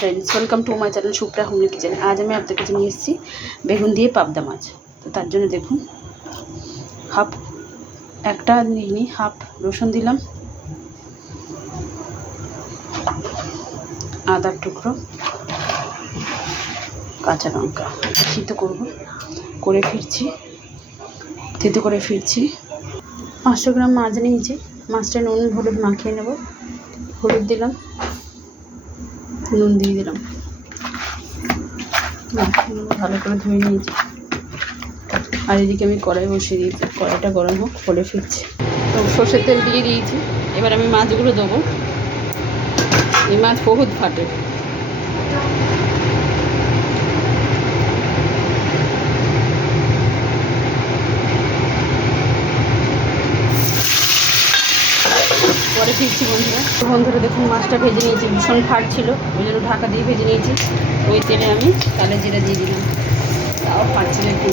Friends, welcome to my channel Supra homely kitchen. आज मैं आपके काছে নিয়ে এসেছি বেগুন দিয়ে পাবদা মাছ। তো তার জন্য দেখুন হাফ একটা নিয়ে হাফ রসুন দিলাম, আদার টুকরো, কাঁচা লঙ্কা সিদ্ধ করে ফিরছি 500 গ্রাম মাছ নিয়েছি। মাছটা নুন হলুদ মাখিয়ে নেব। হলুদ দিলাম, নুন দিয়ে দিলাম, ভালো করে ধুয়ে নিয়েছি। আর এদিকে আমি কড়াই বসিয়ে দিয়েছি, কড়াইটা গরম হোক, ফলে ফিরছি। তো সর্ষের তেল দিয়ে দিয়েছি। এবার আমি মাছগুলো দেবো। এই মাছ বহুত ফাটে। পরে ফিরছি বন্ধুরা দেখুন মাছটা ভেজে নিয়েছি, ভীষণ ফাট ছিল, ওই জন্য ঢাকা দিয়ে ভেজে নিয়েছি। ওই তেলে আমি কালো জিরা দিয়ে দিলাম, তাও ফাটছিল একটু।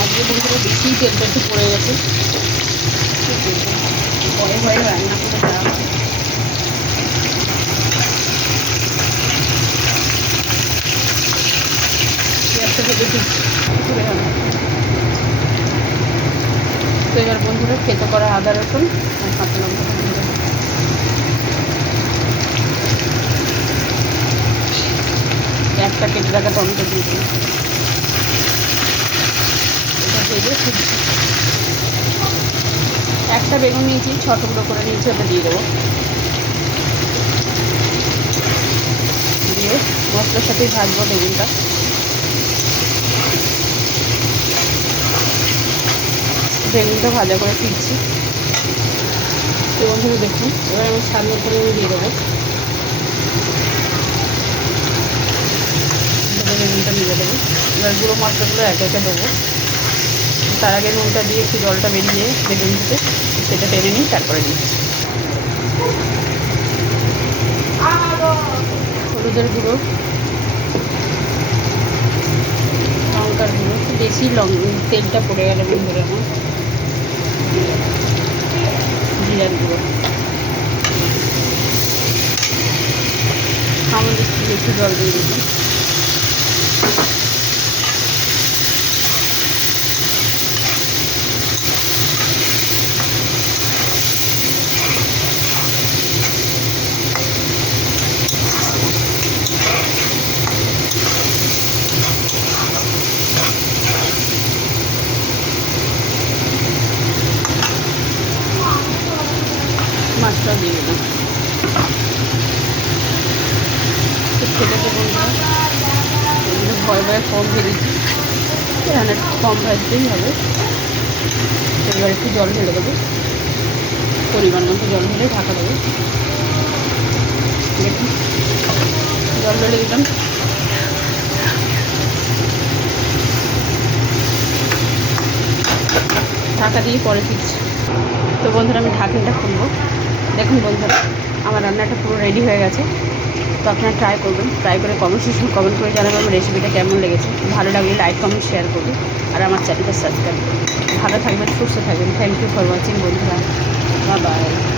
আজকে বন্ধুরা বেশি তেলটা একটু পড়ে গেছে, পরে ভয়ে রান্না করে দেওয়া হয়। তো এবার বন্ধুরা খেতে করা আদা রসুন আর কাঁচা লঙ্কা দিয়ে দেবো। একটা কেটে রাখা টমেটো দিয়ে দেবো। এটা ভেজে একটা বেগুন নিয়েছি, 6 টুকরো করে নিয়েছি, ওটা দিয়ে দেবো। দিয়ে মশলার সাথে ভাজবো বেগুনটা। বেগুনটা ভাজা করে ফিরছি। তো বন্ধুরা দেখুন এবার আমি স্বাদ মতো দিয়ে দেবো। বেগুনটা মিলে দেবো। এবার গুঁড়ো মশলাগুলো একে একে দেবো। তার আগে নুনটা দিয়ে একটু জলটা বেরিয়ে বেগুন থেকে সেটা টেনে নিই, তারপরে দিচ্ছি হলুদের গুঁড়ো, লঙ্কার গুঁড়ো। বেশি তেলটা পড়ে গেল বন্ধুরা আমার। জিরার গুঁড়ো, আমাদের একটু জল দিয়ে দিলাম। মাছটা দিয়ে দিলাম। খেতে বন্ধুরা ভয় কম ভেজেছি, এখানে কম ভাজতেই হবে। এবার একটু জল ঢেলে দেবো, পরিমাণ মতো জল ঢেলে ঢাকা দেবো। দেখুন জল ঢেলে দিলাম। ঢাকা দিয়ে পরে ফিরছি। তো বন্ধুরা আমি ঢাকনাটা খুলবো। দেখুন বন্ধুরা আমার রান্নাটা পুরো রেডি হয়ে গেছে। তো আপনারা ট্রাই করবেন, ট্রাই করে কমেন্ট করে জানাবেন আমার রেসিপিটা কেমন লেগেছে। ভালো লাগলে লাইক কমেন্ট শেয়ার করবেন আর আমার চ্যানেলটা সাবস্ক্রাইব করবেন। ভালো থাকবেন, সুস্থ থাকবেন। থ্যাংক ইউ ফর ওয়াচিং বন্ধুরা, বাই বাই।